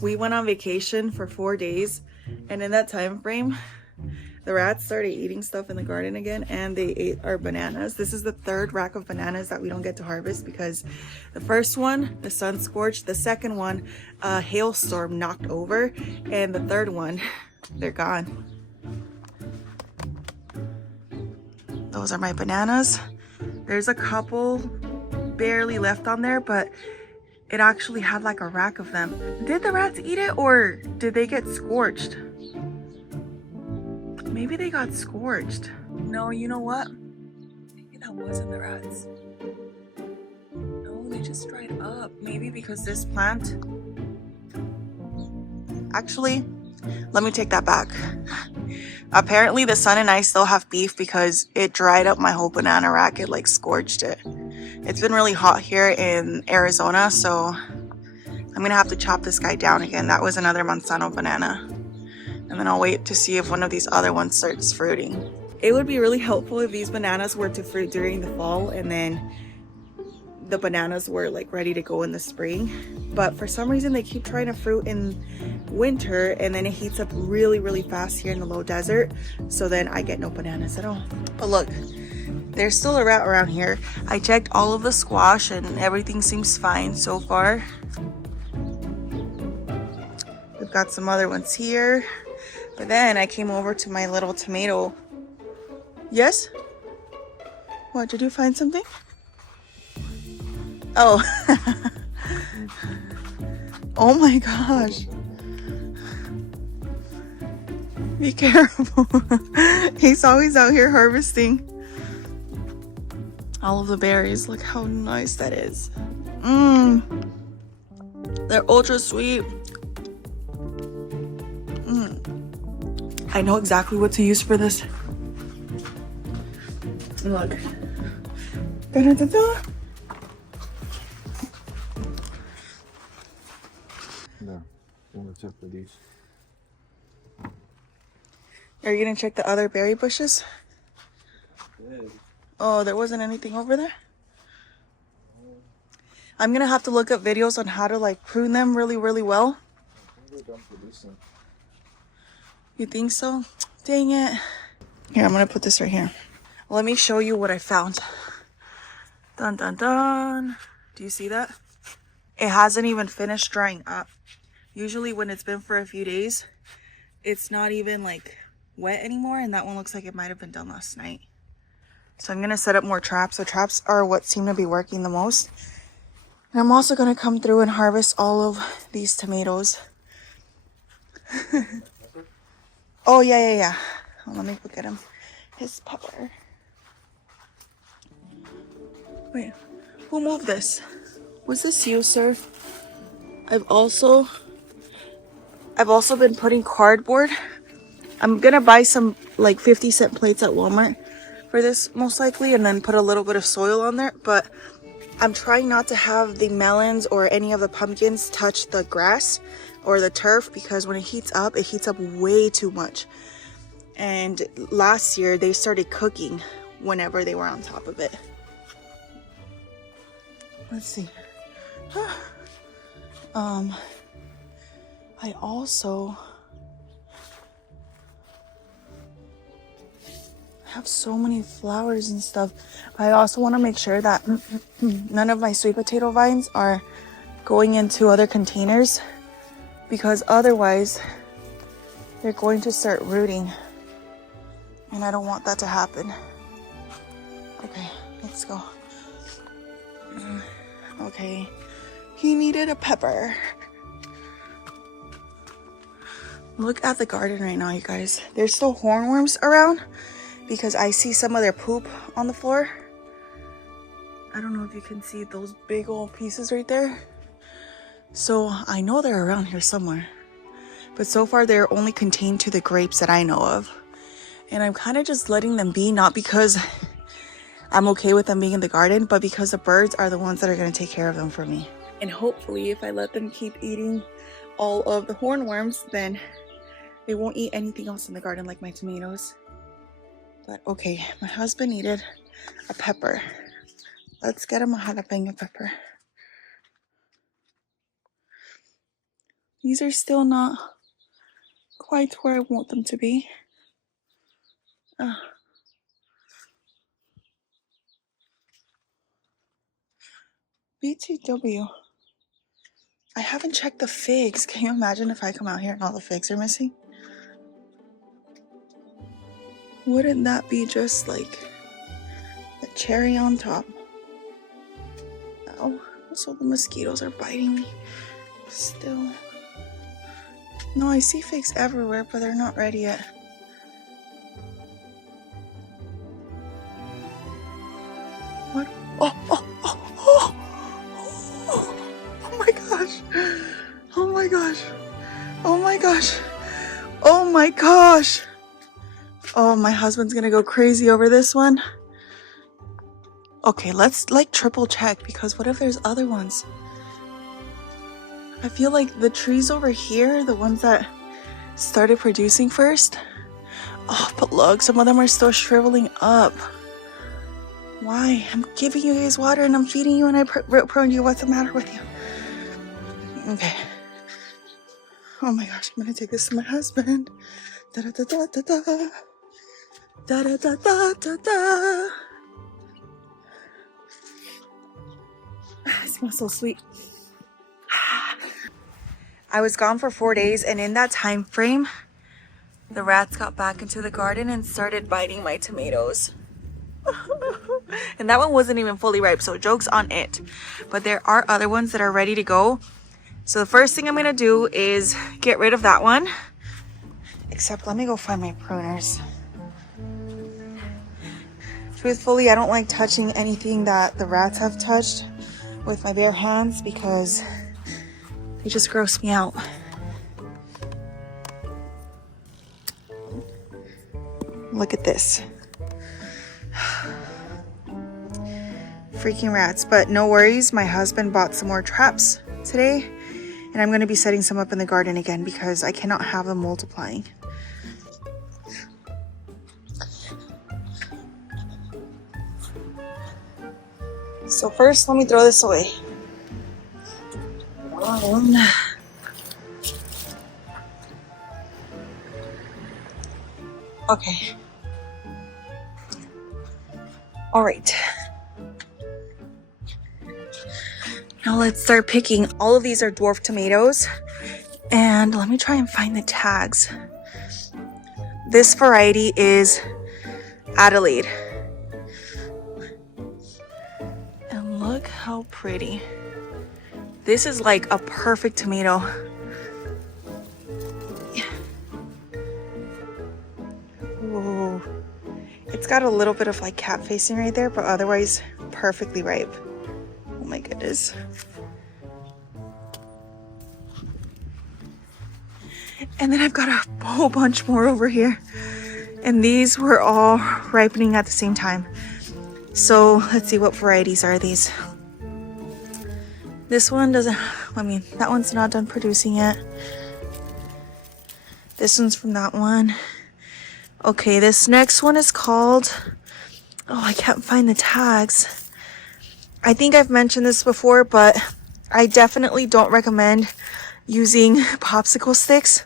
We went on vacation for 4 days, and in that time frame, the rats started eating stuff in the garden again, and they ate our bananas. This is the third rack of bananas that we don't get to harvest because the first one, the sun scorched. The second one, a hailstorm knocked over. And the third one, they're gone. Those are my bananas. There's a couple barely left on there, but it actually had like a rack of them. Did the rats eat it, or did they get scorched? Maybe they got scorched. No, you know what? Maybe that wasn't the rats. No, they just dried up. Maybe because this plant... Actually, let me take that back. Apparently the son and I still have beef because it dried up my whole banana rack. It like scorched it. It's been really hot here in Arizona, so I'm gonna have to chop this guy down again. That was another Manzano banana. And then I'll wait to see if one of these other ones starts fruiting. It would be really helpful if these bananas were to fruit during the fall and then the bananas were like ready to go in the spring. But for some reason they keep trying to fruit in winter, and then it heats up really, really fast here in the low desert. So then I get no bananas at all. But look, there's still a rat around here. I checked all of the squash and everything seems fine so far. We've got some other ones here. But then I came over to my little tomato. Yes? What, did you find something? Oh. Oh my gosh. Be careful. He's always out here harvesting all of the berries. Look how nice that is. They're ultra sweet. I know exactly what to use for this. Look. Da-da-da-da. No, I'm gonna check for these. Are you gonna check the other berry bushes? Yeah. Oh, there wasn't anything over there? I'm gonna have to look up videos on how to like prune them really, really well. You think so? Dang it. Here, I'm gonna put this right here. Let me show you what I found. Dun dun dun. Do you see that? It hasn't even finished drying up. Usually when it's been for a few days, it's not even like wet anymore, and that one looks like it might have been done last night. So I'm gonna set up more traps. The traps are what seem to be working the most. And I'm also gonna come through and harvest all of these tomatoes. Oh yeah. Oh, let me look at him. His pepper. Wait, who moved this? Was this you, sir? I've also been putting cardboard. I'm gonna buy some like 50-cent plates at Walmart for this most likely, and then put a little bit of soil on there. But I'm trying not to have the melons or any of the pumpkins touch the grass or the turf, because when it heats up way too much. And last year they started cooking whenever they were on top of it. Let's see. I also have so many flowers and stuff. I also want to make sure that none of my sweet potato vines are going into other containers, because otherwise they're going to start rooting, and I don't want that to happen. Okay, let's go. Okay, he needed a pepper. Look at the garden right now, you guys. There's still hornworms around because I see some of their poop on the floor. I don't know if you can see those big old pieces right there. So I know they're around here somewhere. But so far they're only contained to the grapes that I know of. And I'm kind of just letting them be, not because I'm okay with them being in the garden, but because the birds are the ones that are going to take care of them for me. And hopefully if I let them keep eating all of the hornworms, then they won't eat anything else in the garden like my tomatoes. But okay, my husband needed a pepper. Let's get him a jalapeno pepper. These are still not quite where I want them to be. BTW. I haven't checked the figs. Can you imagine if I come out here and all the figs are missing? Wouldn't that be just like the cherry on top? Oh, also the mosquitoes are biting me still. No, I see figs everywhere, but they're not ready yet. What? Oh, oh, oh, oh, oh, oh my gosh. Oh my gosh. Oh my gosh. Oh my gosh. Oh, my husband's gonna go crazy over this one. Okay, let's like triple check, because what if there's other ones? I feel like the trees over here, the ones that started producing first. Oh, but look, some of them are still shriveling up. Why? I'm giving you guys water and I'm feeding you and I prone you. What's the matter with you? Okay. Oh my gosh, I'm gonna take this to my husband. Da da da da da da. Da da da da da da. It smells so sweet. I was gone for 4 days, and in that time frame, the rats got back into the garden and started biting my tomatoes. And that one wasn't even fully ripe, so joke's on it. But there are other ones that are ready to go. So the first thing I'm gonna do is get rid of that one. Except let me go find my pruners. Truthfully, I don't like touching anything that the rats have touched with my bare hands because they just gross me out. Look at this. Freaking rats, but no worries. My husband bought some more traps today, and I'm going to be setting some up in the garden again because I cannot have them multiplying. So first, let me throw this away. Okay. All right. Now let's start picking. All of these are dwarf tomatoes. And let me try and find the tags. This variety is Adelaide. And look how pretty. This is like a perfect tomato. Ooh. It's got a little bit of like cat facing right there, but otherwise perfectly ripe. Oh my goodness. And then I've got a whole bunch more over here. And these were all ripening at the same time. So let's see, what varieties are these? This one doesn't, I mean, that one's not done producing yet. This one's from that one. Okay, this next one is called, oh, I can't find the tags. I think I've mentioned this before, but I definitely don't recommend using popsicle sticks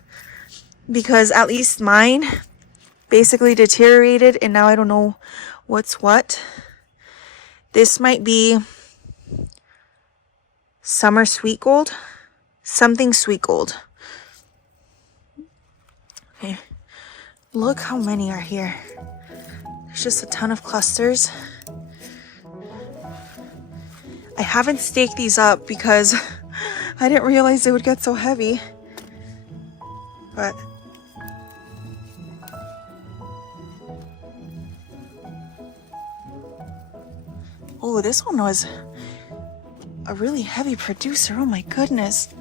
because at least mine basically deteriorated and now I don't know what's what. This might be summer sweet gold, something sweet gold. Okay, look how many are here. There's just a ton of clusters. I haven't staked these up because I didn't realize they would get so heavy. But oh, this one was a really heavy producer. Oh my goodness.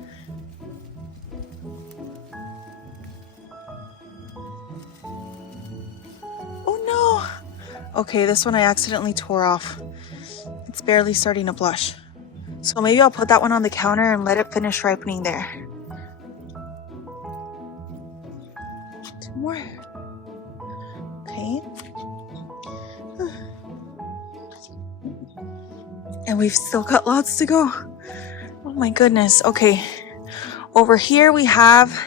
Oh no. Okay, this one I accidentally tore off. It's barely starting to blush. So maybe I'll put that one on the counter and let it finish ripening there. 2 more. Okay. And we've still got lots to go. Oh my goodness. Okay. Over here we have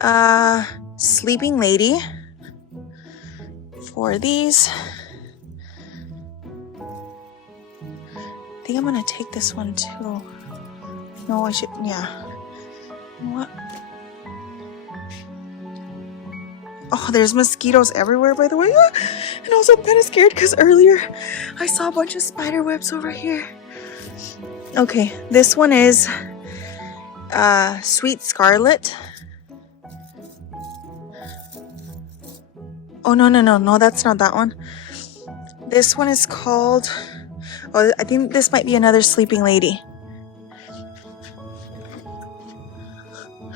a sleeping lady for these. I think I'm gonna take this one too. No, I should, yeah. What? Oh, there's mosquitoes everywhere, by the way. And also I'm kind of scared because earlier I saw a bunch of spider webs over here. Okay, this one is Sweet Scarlet. Oh, no, that's not that one. This one is called, oh, I think this might be another sleeping lady. Oh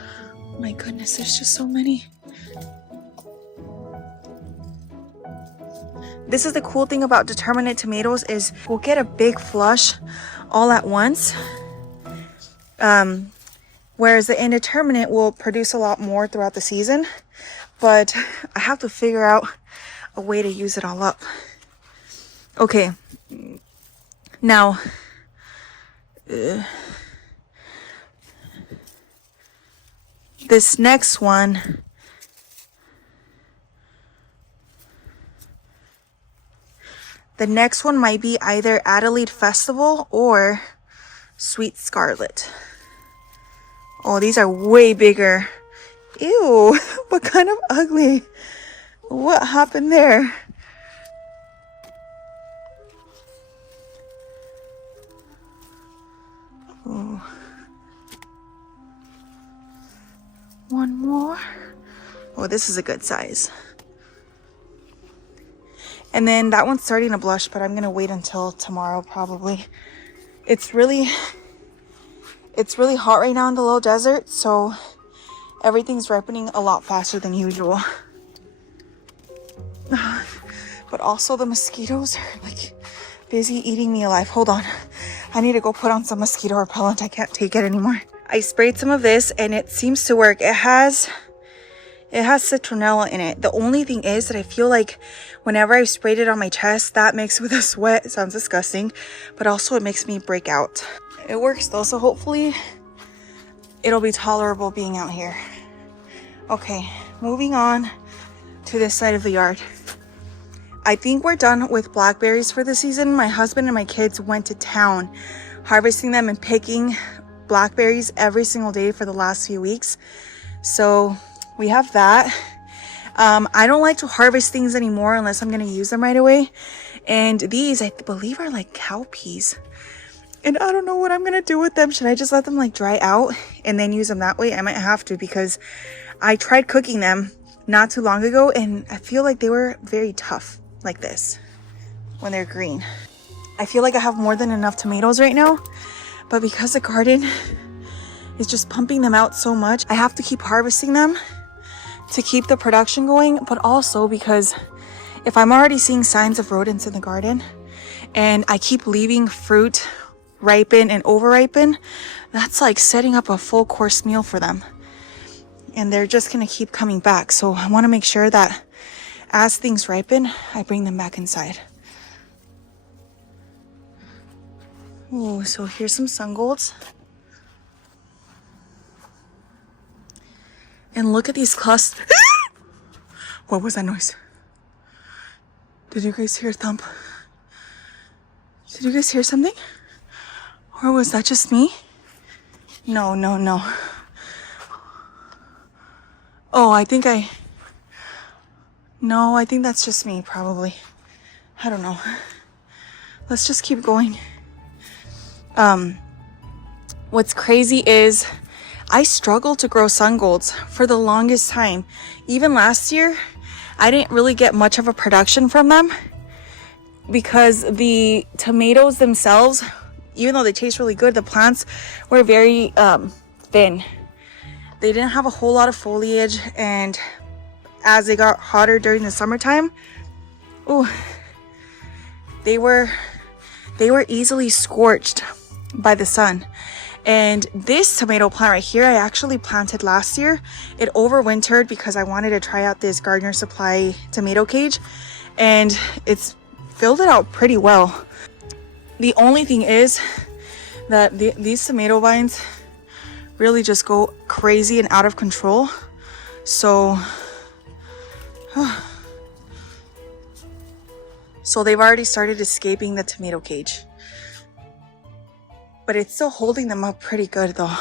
my goodness, there's just so many. This is the cool thing about determinate tomatoes is we'll get a big flush all at once. Whereas the indeterminate will produce a lot more throughout the season. But I have to figure out a way to use it all up. Okay. Now, this next one, the next one might be either Adelaide Festival or Sweet Scarlet. Oh, these are way bigger. Ew, but kind of ugly. What happened there? Oh. One more. Oh, this is a good size. And then that one's starting to blush, but I'm gonna wait until tomorrow probably. It's really hot right now in the low desert, so everything's ripening a lot faster than usual. But also the mosquitoes are like busy eating me alive. Hold on, I need to go put on some mosquito repellent. I can't take it anymore. I sprayed some of this and it seems to work. It has citronella in it. The only thing is that I feel like whenever I sprayed it on my chest, that mixed with the sweat, it sounds disgusting, but also it makes me break out. It works though, so hopefully it'll be tolerable being out here. Okay, moving on to this side of the yard. I think we're done with blackberries for the season. My husband and my kids went to town harvesting them and picking blackberries every single day for the last few weeks. So we have that. I don't like to harvest things anymore unless I'm going to use them right away. And these, I believe, are like cow peas. And I don't know what I'm going to do with them. Should I just let them like dry out and then use them that way? I might have to, because I tried cooking them not too long ago and I feel like they were very tough like this when they're green. I feel like I have more than enough tomatoes right now, but because the garden is just pumping them out so much, I have to keep harvesting them to keep the production going, but also because if I'm already seeing signs of rodents in the garden and I keep leaving fruit ripen and over ripen, that's like setting up a full course meal for them. And they're just gonna keep coming back. So I wanna make sure that as things ripen, I bring them back inside. Oh, so here's some sun golds. And look at these clusters. What was that noise? Did you guys hear a thump? Did you guys hear something? Or was that just me? No. Oh, I think that's just me, probably. I don't know. Let's just keep going. What's crazy is I struggled to grow sun golds for the longest time. Even last year, I didn't really get much of a production from them because the tomatoes themselves, even though they taste really good, the plants were very thin. They didn't have a whole lot of foliage, and as they got hotter during the summertime, they were easily scorched by the sun. And this tomato plant right here, I actually planted last year. It overwintered because I wanted to try out this Gardener Supply tomato cage, and it's filled it out pretty well. The only thing is that these tomato vines really just go crazy and out of control. So so they've already started escaping the tomato cage, but it's still holding them up pretty good though.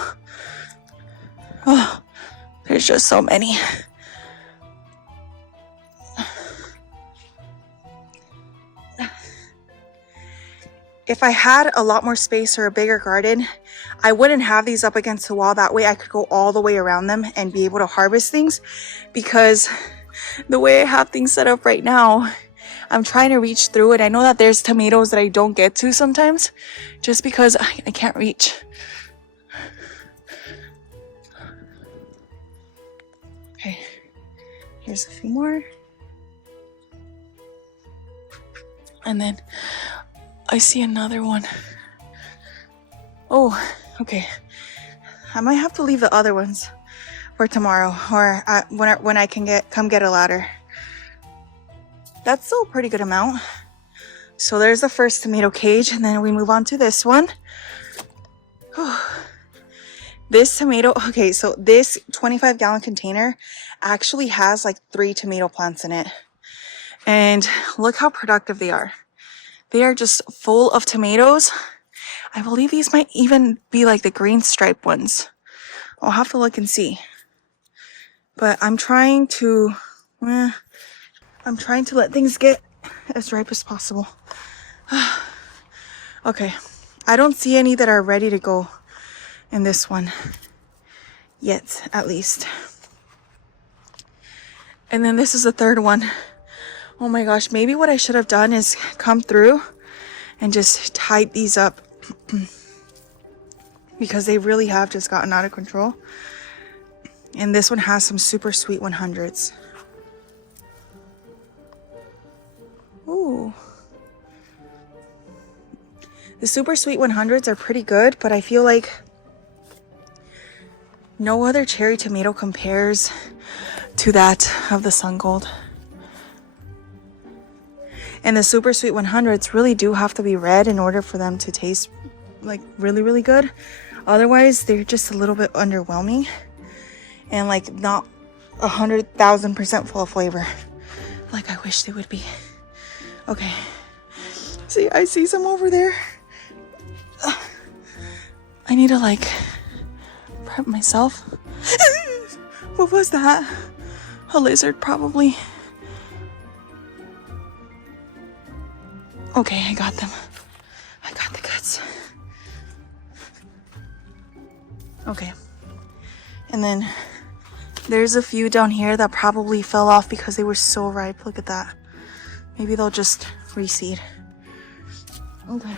Oh, there's just so many. If I had a lot more space or a bigger garden, I wouldn't have these up against the wall. That way I could go all the way around them and be able to harvest things, because the way I have things set up right now, I'm trying to reach through it. I know that there's tomatoes that I don't get to sometimes just because I can't reach. Okay, here's a few more. And then I see another one. Oh, okay. I might have to leave the other ones for tomorrow, or when I can come get a ladder. That's still a pretty good amount. So there's the first tomato cage, and then we move on to this one. This tomato, okay, so this 25-gallon container actually has like 3 tomato plants in it. And look how productive they are. They are just full of tomatoes. I believe these might even be like the green stripe ones. I'll have to look and see. But I'm trying to let things get as ripe as possible. Okay, I don't see any that are ready to go in this one yet, at least. And then this is the third one. Oh my gosh, maybe what I should have done is come through and just tied these up because they really have just gotten out of control. And this one has some super sweet 100s. Ooh. The super sweet 100s are pretty good, but I feel like no other cherry tomato compares to that of the Sun Gold. And the super sweet 100s really do have to be red in order for them to taste like really, really good. Otherwise, they're just a little bit underwhelming and like not 100,000% full of flavor like I wish they would be. Okay. See, I see some over there. I need to like prep myself. What was that? A lizard, probably. Okay, I got them. I got the guts. Okay. And then there's a few down here that probably fell off because they were so ripe. Look at that. Maybe they'll just reseed. Okay.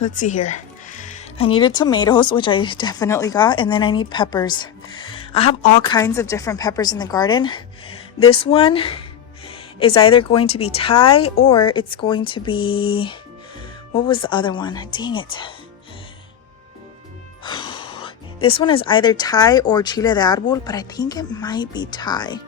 Let's see here. I needed tomatoes, which I definitely got, and then I need peppers. I have all kinds of different peppers in the garden. This one is either going to be Thai or it's going to be, what was the other one? Dang it. This one is either Thai or chile de árbol, but I think it might be Thai.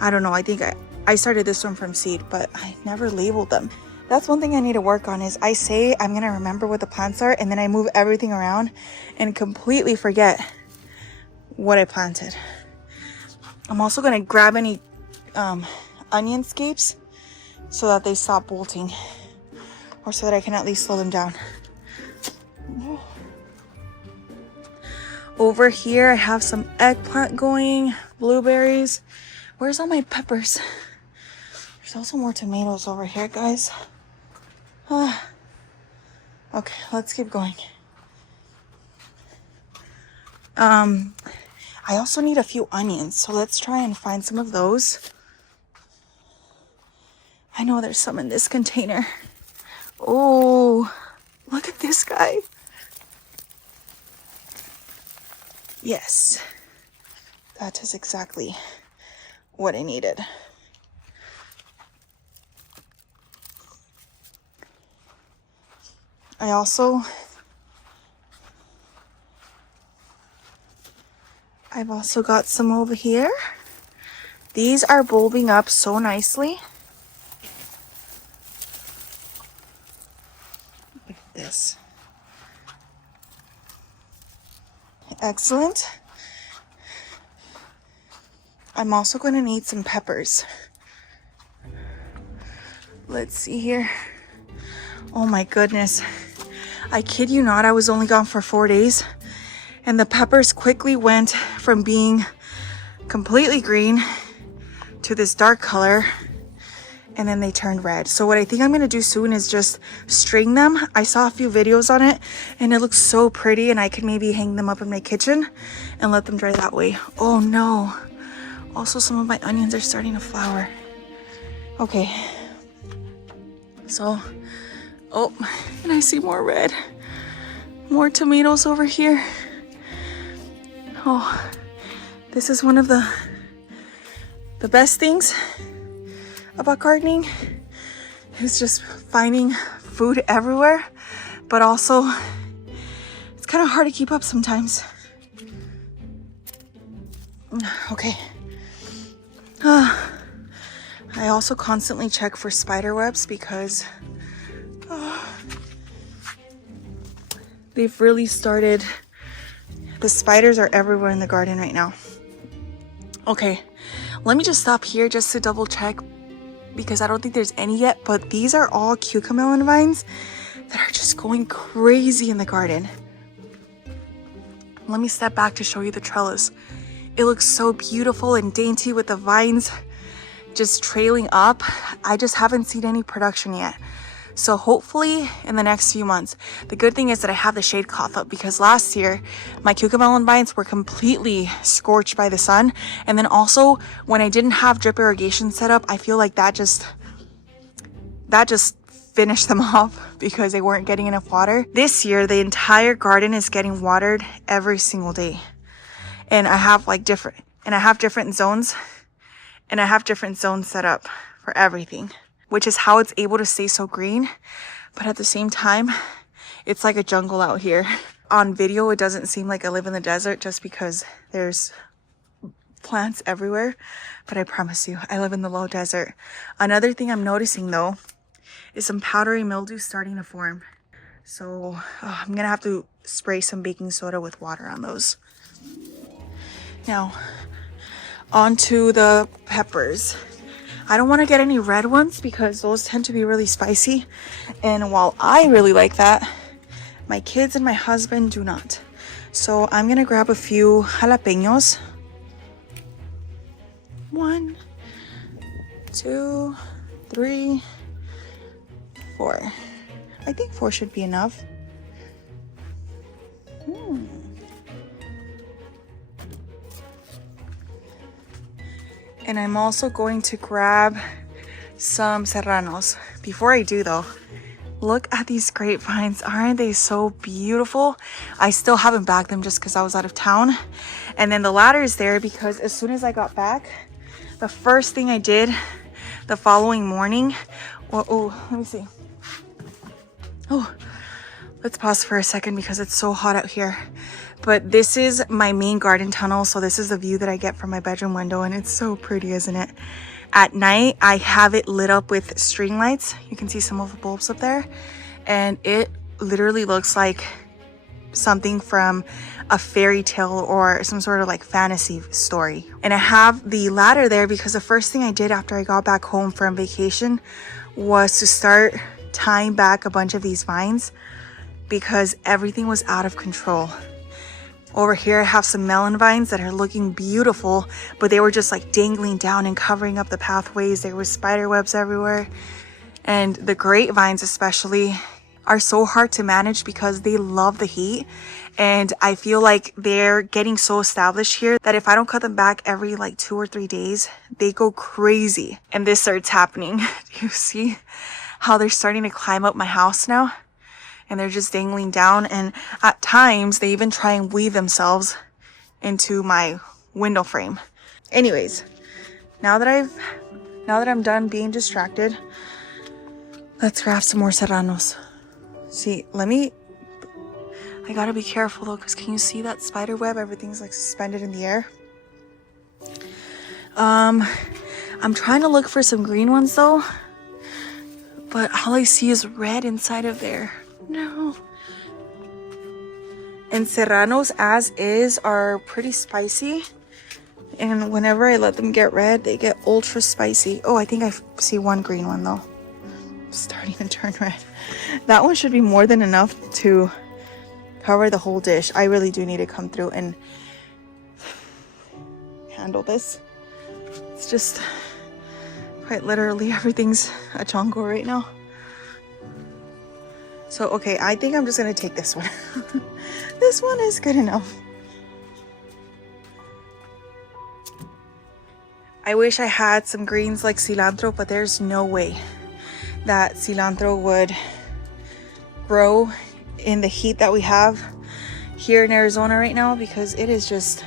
I don't know. I think I started this one from seed, but I never labeled them. That's one thing I need to work on is I say I'm going to remember what the plants are, and then I move everything around and completely forget what I planted. I'm also going to grab any onion scapes so that they stop bolting, or so that I can at least slow them down. Over here I have some eggplant going, blueberries. Where's all my peppers? There's also more tomatoes over here, guys. Okay, let's keep going. I also need a few onions, so let's try and find some of those. I know there's some in this container. Oh, look at this guy. Yes, that is exactly what I needed. I've also got some over here. These are bulbing up so nicely. Look at this. Excellent. I'm also going to need some peppers. Let's see here. Oh my goodness. I kid you not, I was only gone for 4 days and the peppers quickly went from being completely green to this dark color, and then they turned red. So what I think I'm gonna do soon is just string them. I saw a few videos on it and it looks so pretty, and I could maybe hang them up in my kitchen and let them dry that way. Oh no. Also, some of my onions are starting to flower. Okay. So, oh, and I see more red. More tomatoes over here. Oh, this is one of the best things about gardening, is just finding food everywhere, but also it's kind of hard to keep up sometimes. Okay. I also constantly check for spider webs because they've really started. The spiders are everywhere in the garden right now. Okay, let me just stop here just to double check because I don't think there's any yet, but these are all cucamelon vines that are just going crazy in the garden. Let me step back to show you the trellis. It looks so beautiful and dainty with the vines just trailing up. I just haven't seen any production yet. So hopefully in the next few months. The good thing is that I have the shade cloth up because last year my cucamelon vines were completely scorched by the sun. And then also when I didn't have drip irrigation set up, I feel like that just finished them off because they weren't getting enough water. This year, the entire garden is getting watered every single day. And I have different zones, and I have different zones set up for everything, which is how it's able to stay so green. But at the same time, it's like a jungle out here. On video, it doesn't seem like I live in the desert just because there's plants everywhere. But I promise you, I live in the low desert. Another thing I'm noticing though is some powdery mildew starting to form. So I'm gonna have to spray some baking soda with water on those. Now, onto the peppers. I don't want to get any red ones because those tend to be really spicy. And while I really like that, my kids and my husband do not. So I'm going to grab a few jalapenos. 1, 2, 3, 4. I think 4 should be enough. And I'm also going to grab some serranos. Before I do though, look at these grapevines. Aren't they so beautiful? I still haven't bagged them just because I was out of town. And then the ladder is there because as soon as I got back, the first thing I did the following morning, let me see. Oh, let's pause for a second because it's so hot out here. But this is my main garden tunnel. So this is the view that I get from my bedroom window, and it's so pretty, isn't it? At night, I have it lit up with string lights. You can see some of the bulbs up there, and it literally looks like something from a fairy tale or some sort of like fantasy story. And I have the ladder there because the first thing I did after I got back home from vacation was to start tying back a bunch of these vines because everything was out of control. Over here, I have some melon vines that are looking beautiful, but they were just like dangling down and covering up the pathways. There were spider webs everywhere. And the grapevines especially are so hard to manage because they love the heat. And I feel like they're getting so established here that if I don't cut them back every like 2 or 3 days, they go crazy. And this starts happening. Do you see how they're starting to climb up my house now? And they're just dangling down, and at times they even try and weave themselves into my window frame. Anyways, now that I'm done being distracted, let's grab some more serranos. See, I gotta be careful though, because can you see that spider web? Everything's like suspended in the air. I'm trying to look for some green ones though, but all I see is red inside of there. No. And serranos as is are pretty spicy. And whenever I let them get red, they get ultra spicy. Oh, I think I see one green one though. It's starting to turn red. That one should be more than enough to cover the whole dish. I really do need to come through and handle this. It's just quite literally everything's a chongo right now. So, okay, I think I'm just gonna take this one. This one is good enough. I wish I had some greens like cilantro, but there's no way that cilantro would grow in the heat that we have here in Arizona right now, because it is just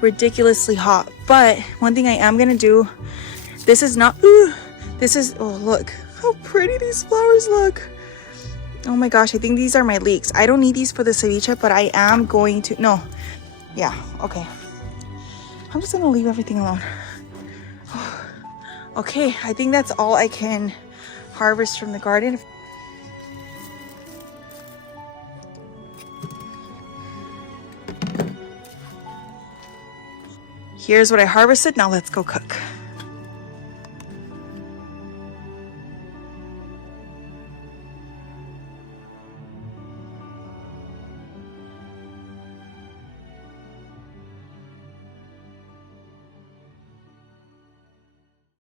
ridiculously hot. But one thing I am gonna do, this is not, this is, oh look how pretty these flowers look. Oh my gosh, I think these are my leeks. I don't need these for the ceviche, but I am going to, no, yeah, okay. I'm just gonna leave everything alone. Okay, I think that's all I can harvest from the garden. Here's what I harvested. Now let's go cook.